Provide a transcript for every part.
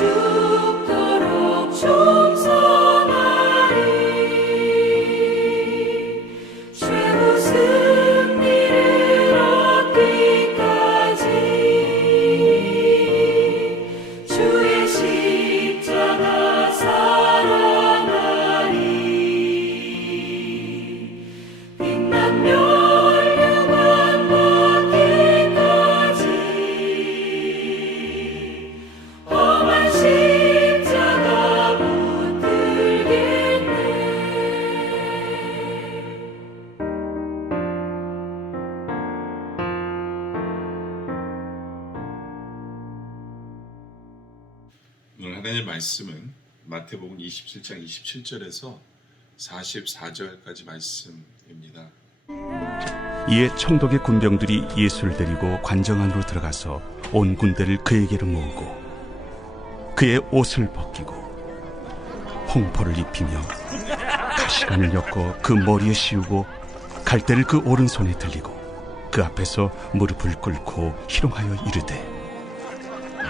죽도록 충성하리. 최후 승리를 얻기까지 주의 십자가 사랑하리. 빛난 멸류관 받기까지 험한 십자가 붙들겠네. 오늘 하나님의 말씀은 마태복음 27장 27절에서 44절까지 말씀입니다. 이에 청독의 군병들이 예수를 데리고 관정 안으로 들어가서 온 군대를 그에게로 모으고 그의 옷을 벗기고 홍포를 입히며 가시관을 엮어 그 머리에 씌우고 갈대를 그 오른손에 들리고 그 앞에서 무릎을 꿇고 희롱하여 이르되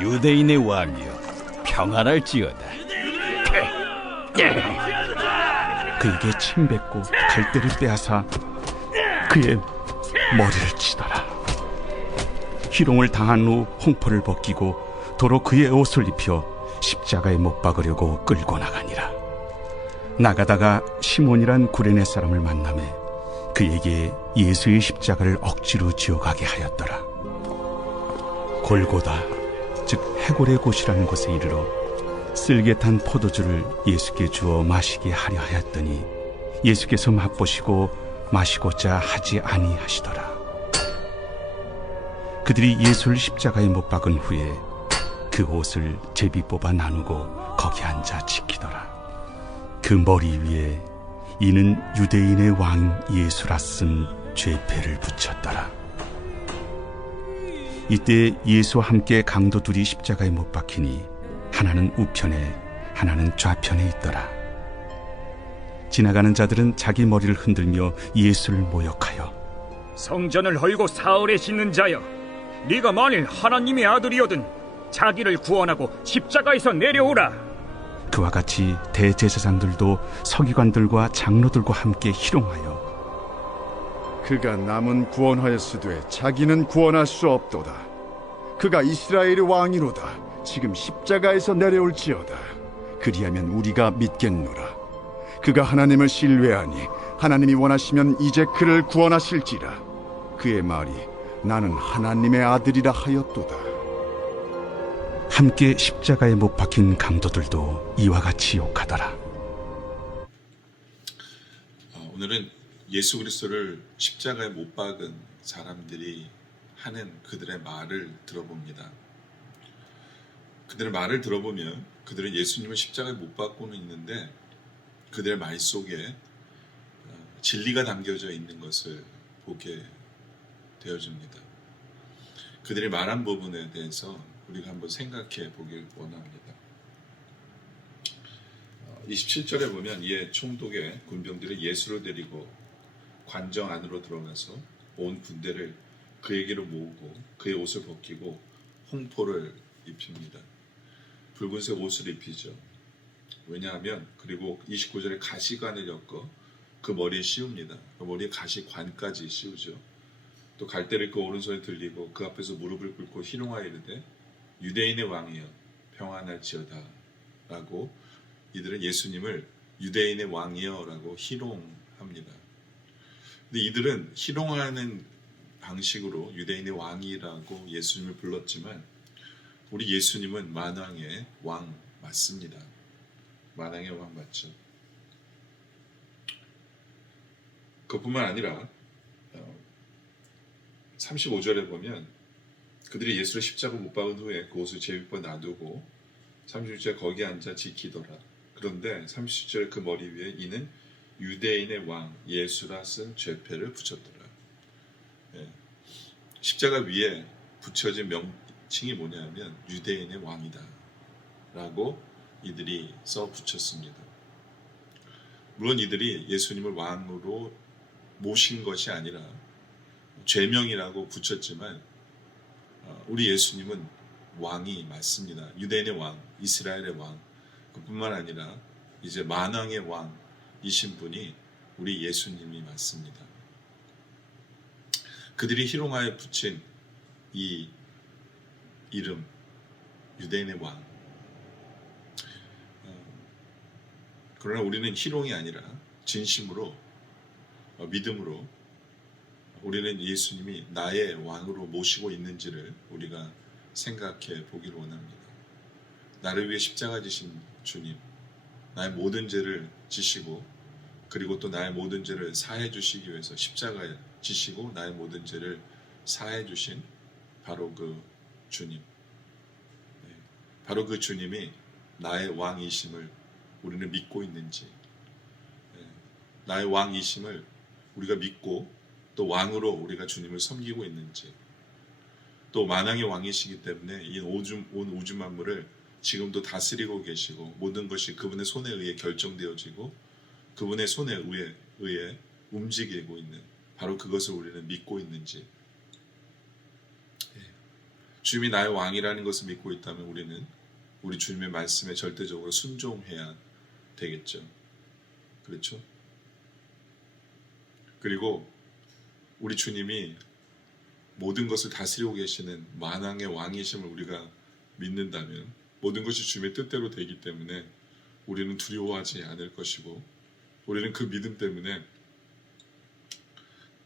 유대인의 왕이여 평안할지어다. 그에게 침뱉고 갈대를 빼앗아 그의 머리를 치더라. 희롱을 당한 후 홍포를 벗기고 도로 그의 옷을 입혀 십자가에 못 박으려고 끌고 나가니라. 나가다가 시몬이란 구레네 사람을 만나매 그에게 예수의 십자가를 억지로 지어가게 하였더라. 골고다 즉 해골의 곳이라는 곳에 이르러 쓸개 탄 포도주를 예수께 주어 마시게 하려 하였더니 예수께서 맛보시고 마시고자 하지 아니하시더라. 그들이 예수를 십자가에 못 박은 후에 그 옷을 제비 뽑아 나누고 거기 앉아 지키더라. 그 머리 위에 이는 유대인의 왕 예수라 쓴 죄패를 붙였더라. 이때 예수와 함께 강도 둘이 십자가에 못 박히니 하나는 우편에 하나는 좌편에 있더라. 지나가는 자들은 자기 머리를 흔들며 예수를 모욕하여 성전을 헐고 사흘에 씻는 자여, 네가 만일 하나님의 아들이거든 자기를 구원하고 십자가에서 내려오라. 그와 같이 대제사장들도 서기관들과 장로들과 함께 희롱하여 그가 남은 구원하였으되 자기는 구원할 수 없도다. 그가 이스라엘의 왕이로다. 지금 십자가에서 내려올지어다. 그리하면 우리가 믿겠노라. 그가 하나님을 신뢰하니 하나님이 원하시면 이제 그를 구원하실지라. 그의 말이 나는 하나님의 아들이라 하였도다. 함께 십자가에 못 박힌 강도들도 이와 같이 욕하더라. 오늘은 예수 그리스도를 십자가에 못 박은 사람들이 하는 그들의 말을 들어봅니다. 그들의 말을 들어보면 그들은 예수님을 십자가에 못 박고는 있는데 그들의 말 속에 진리가 담겨져 있는 것을 보게 되어집니다. 그들이 말한 부분에 대해서 우리가 한번 생각해 보길 원합니다. 27절에 보면 이에 총독의 군병들이 예수를 데리고 관정 안으로 들어가서 온 군대를 그에게로 모으고 그의 옷을 벗기고 홍포를 입힙니다. 붉은색 옷을 입히죠. 왜냐하면 그리고 29절에 가시관을 엮어 그 머리에 씌웁니다. 그 머리에 가시관까지 씌우죠. 또 갈대를 그 오른손에 들리고 그 앞에서 무릎을 꿇고 희롱하여 이르되 유대인의 왕이여 평안할지어다 라고 이들은 예수님을 유대인의 왕이여 라고 희롱합니다. 근데 이들은 희롱하는 방식으로 유대인의 왕이라고 예수님을 불렀지만 우리 예수님은 만왕의 왕 맞습니다. 만왕의 왕 맞죠. 그뿐만 아니라 35절에 보면 그들이 예수를 십자가 못 박은 후에 그 옷을 제비뽑아 놔두고 36절에 거기 앉아 지키더라. 그런데 37절에 그 머리 위에 이는 유대인의 왕 예수라 쓴 죄패를 붙였더라. 십자가 위에 붙여진 명칭이 뭐냐면 유대인의 왕이다 라고 이들이 써 붙였습니다. 물론 이들이 예수님을 왕으로 모신 것이 아니라 죄명이라고 붙였지만 우리 예수님은 왕이 맞습니다. 유대인의 왕, 이스라엘의 왕. 그뿐만 아니라 이제 만왕의 왕이신 분이 우리 예수님이 맞습니다. 그들이 희롱하여 붙인 이 이름, 유대인의 왕. 그러나 우리는 희롱이 아니라 진심으로, 믿음으로 우리는 예수님이 나의 왕으로 모시고 있는지를 우리가 생각해 보기를 원합니다. 나를 위해 십자가 지신 주님, 나의 모든 죄를 지시고 그리고 또 나의 모든 죄를 사해 주시기 위해서 십자가에 지시고 나의 모든 죄를 사해 주신 바로 그 주님, 바로 그 주님이 나의 왕이심을 우리는 믿고 있는지, 나의 왕이심을 우리가 믿고 또 왕으로 우리가 주님을 섬기고 있는지, 또 만왕의 왕이시기 때문에 이 온 우주 만물을 지금도 다스리고 계시고 모든 것이 그분의 손에 의해 결정되어지고 그분의 손에 의해 움직이고 있는 바로 그것을 우리는 믿고 있는지, 주님이 나의 왕이라는 것을 믿고 있다면 우리는 우리 주님의 말씀에 절대적으로 순종해야 되겠죠. 그렇죠? 그리고 우리 주님이 모든 것을 다스리고 계시는 만왕의 왕이심을 우리가 믿는다면 모든 것이 주님의 뜻대로 되기 때문에 우리는 두려워하지 않을 것이고 우리는 그 믿음 때문에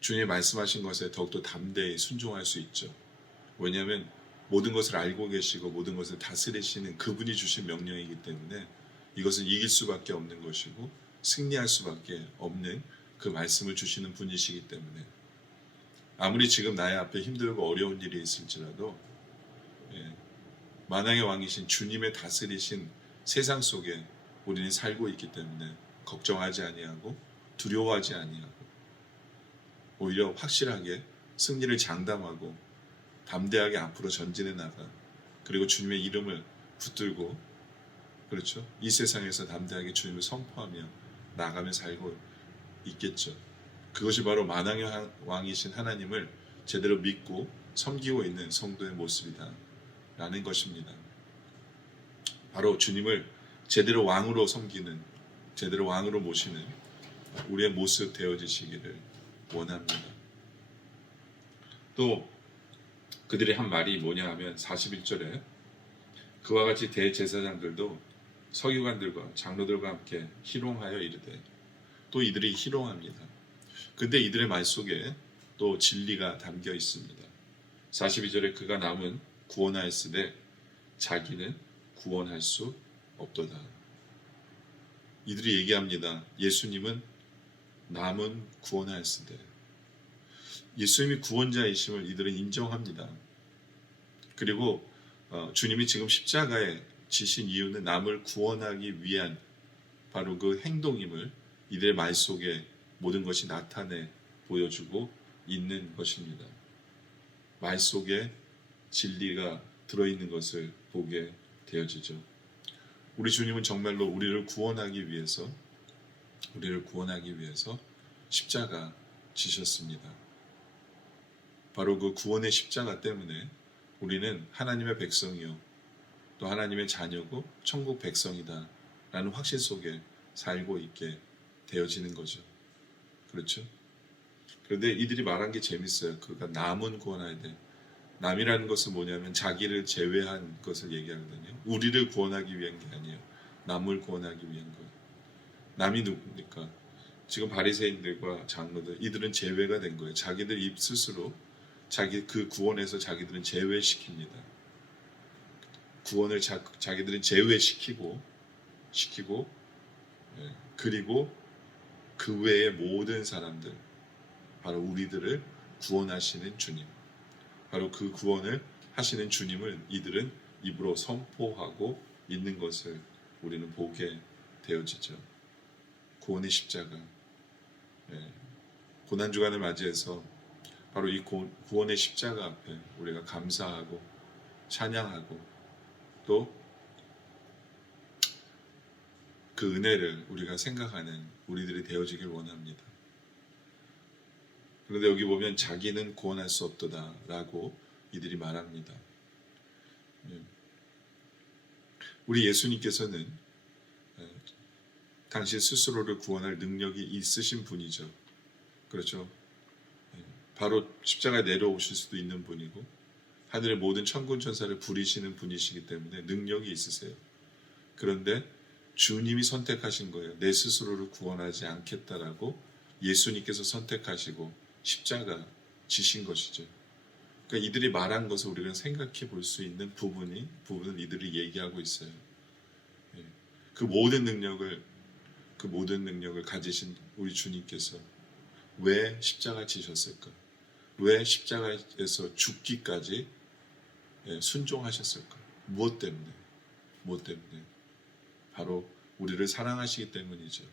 주님이 말씀하신 것에 더욱더 담대히 순종할 수 있죠. 왜냐하면 모든 것을 알고 계시고 모든 것을 다스리시는 그분이 주신 명령이기 때문에 이것은 이길 수밖에 없는 것이고 승리할 수밖에 없는 그 말씀을 주시는 분이시기 때문에 아무리 지금 나의 앞에 힘들고 어려운 일이 있을지라도 만왕의 왕이신 주님의 다스리신 세상 속에 우리는 살고 있기 때문에 걱정하지 아니하고 두려워하지 아니하고 오히려 확실하게 승리를 장담하고 담대하게 앞으로 전진해 나가 그리고 주님의 이름을 붙들고 그렇죠? 이 세상에서 담대하게 주님을 선포하며 나가며 살고 있겠죠. 그것이 바로 만왕의 왕이신 하나님을 제대로 믿고 섬기고 있는 성도의 모습이다 라는 것입니다. 바로 주님을 제대로 왕으로 섬기는, 제대로 왕으로 모시는 우리의 모습 되어지시기를 원합니다. 또 그들이 한 말이 뭐냐 하면 41절에 그와 같이 대제사장들도 서기관들과 장로들과 함께 희롱하여 이르되, 또 이들이 희롱합니다. 근데 이들의 말 속에 또 진리가 담겨 있습니다. 42절에 그가 남은 구원하였으되 자기는 구원할 수 없도다. 이들이 얘기합니다. 예수님은 남은 구원하였으되, 예수님이 구원자이심을 이들은 인정합니다. 그리고 주님이 지금 십자가에 지신 이유는 남을 구원하기 위한 바로 그 행동임을 이들의 말 속에 모든 것이 나타내 보여주고 있는 것입니다. 말 속에 진리가 들어있는 것을 보게 되어지죠. 우리 주님은 정말로 우리를 구원하기 위해서 십자가 지셨습니다. 바로 그 구원의 십자가 때문에 우리는 하나님의 백성이요 또 하나님의 자녀고 천국 백성이다 라는 확신 속에 살고 있게 되어지는 거죠. 그렇죠? 그런데 이들이 말한 게 재밌어요. 그가 남은 구원해야 돼. 남이라는 것은 뭐냐면 자기를 제외한 것을 얘기하거든요. 우리를 구원하기 위한 게 아니에요. 남을 구원하기 위한 것. 남이 누굽니까? 지금 바리새인들과 장로들, 이들은 제외가 된 거예요. 자기들 입 스스로 그 구원에서 자기들은 제외시킵니다. 구원을 자기들은 제외시키고 그리고 그 외의 모든 사람들, 바로 우리들을 구원하시는 주님, 바로 그 구원을 하시는 주님을 이들은 입으로 선포하고 있는 것을 우리는 보게 되어지죠. 구원의 십자가, 고난주간을 맞이해서 바로 이 구원의 십자가 앞에 우리가 감사하고 찬양하고 또 그 은혜를 우리가 생각하는 우리들이 되어지길 원합니다. 그런데 여기 보면 자기는 구원할 수 없도다 라고 이들이 말합니다. 우리 예수님께서는 당신 스스로를 구원할 능력이 있으신 분이죠. 그렇죠? 바로 십자가에 내려오실 수도 있는 분이고 하늘의 모든 천군 천사를 부리시는 분이시기 때문에 능력이 있으세요. 그런데 주님이 선택하신 거예요. 내 스스로를 구원하지 않겠다라고 예수님께서 선택하시고 십자가 지신 것이죠. 그러니까 이들이 말한 것을 우리는 생각해 볼 수 있는 부분은 이들이 얘기하고 있어요. 그 모든 능력을 가지신 우리 주님께서 왜 십자가 지셨을까? 왜 십자가에서 죽기까지 순종하셨을까? 무엇 때문에? 바로 우리를 사랑하시기 때문이죠.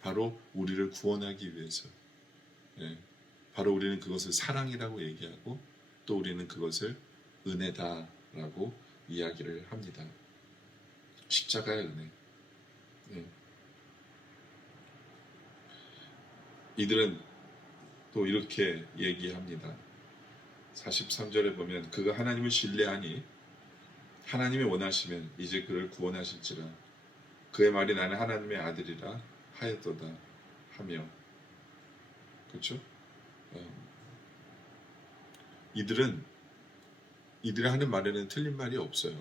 바로 우리를 구원하기 위해서. 바로 우리는 그것을 사랑이라고 얘기하고 또 우리는 그것을 은혜다라고 이야기를 합니다. 십자가의 은혜. 이들은 또 이렇게 얘기합니다. 43절에 보면 그가 하나님을 신뢰하니 하나님이 원하시면 이제 그를 구원하실지라 그의 말이 나는 하나님의 아들이라 하였도다 하며 그렇죠? 이들이 하는 말에는 틀린 말이 없어요.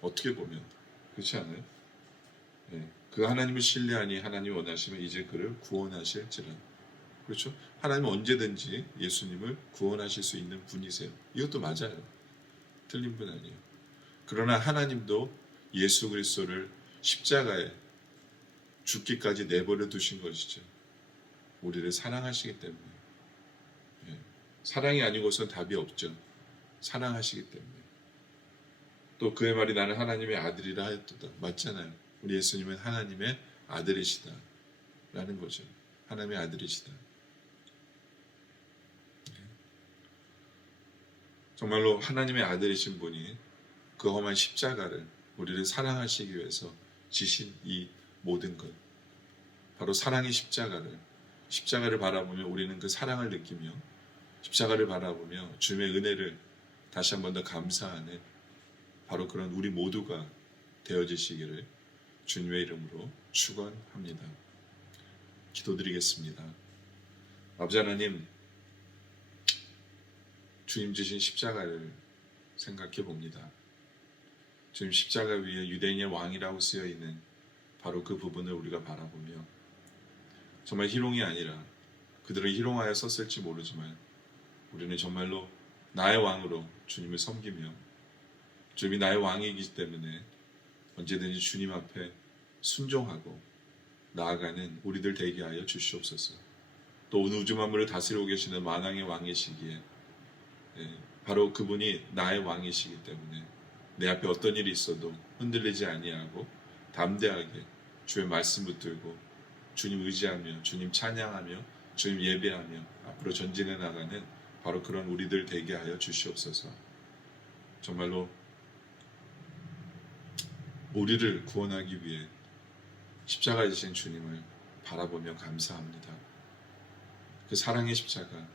어떻게 보면 그렇지 않아요? 그 하나님을 신뢰하니 하나님이 원하시면 이제 그를 구원하실지라. 그렇죠? 하나님은 언제든지 예수님을 구원하실 수 있는 분이세요. 이것도 맞아요. 틀린 분 아니에요. 그러나 하나님도 예수 그리스도를 십자가에 죽기까지 내버려 두신 것이죠. 우리를 사랑하시기 때문에. 사랑이 아니고선 답이 없죠. 사랑하시기 때문에. 또 그의 말이 나는 하나님의 아들이라 하였도다. 맞잖아요. 우리 예수님은 하나님의 아들이시다 라는 거죠. 하나님의 아들이시다. 정말로 하나님의 아들이신 분이 그 험한 십자가를 우리를 사랑하시기 위해서 지신 이 모든 것, 바로 사랑의 십자가를 바라보며 우리는 그 사랑을 느끼며 십자가를 바라보며 주님의 은혜를 다시 한 번 더 감사하는 바로 그런 우리 모두가 되어지시기를 주님의 이름으로 축원합니다. 기도드리겠습니다. 아버지 하나님, 주님 지신 십자가를 생각해 봅니다. 주님 십자가 위에 유대인의 왕이라고 쓰여 있는 바로 그 부분을 우리가 바라보며 정말 희롱이 아니라 그들은 희롱하여 썼을지 모르지만 우리는 정말로 나의 왕으로 주님을 섬기며 주님이 나의 왕이기 때문에 언제든지 주님 앞에 순종하고 나아가는 우리들 되게 하여 주시옵소서. 또 온 우주 만물을 다스리고 계시는 만왕의 왕이시기에 바로 그분이 나의 왕이시기 때문에 내 앞에 어떤 일이 있어도 흔들리지 아니하고 담대하게 주의 말씀 붙들고 주님 의지하며 주님 찬양하며 주님 예배하며 앞으로 전진해 나가는 바로 그런 우리들 되게 하여 주시옵소서. 정말로 우리를 구원하기 위해 십자가에 지신 주님을 바라보며 감사합니다. 그 사랑의 십자가,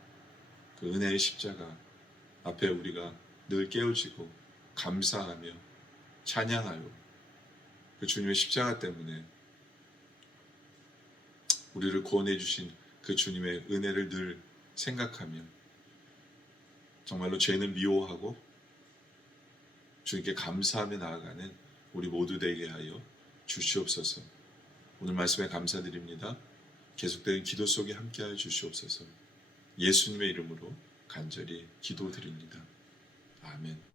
그 은혜의 십자가 앞에 우리가 늘 깨어지고 감사하며 찬양하여 그 주님의 십자가 때문에 우리를 구원해 주신 그 주님의 은혜를 늘 생각하며 정말로 죄는 미워하고 주님께 감사하며 나아가는 우리 모두 되게 하여 주시옵소서. 오늘 말씀에 감사드립니다. 계속되는 기도 속에 함께하여 주시옵소서. 예수님의 이름으로 간절히 기도드립니다. 아멘.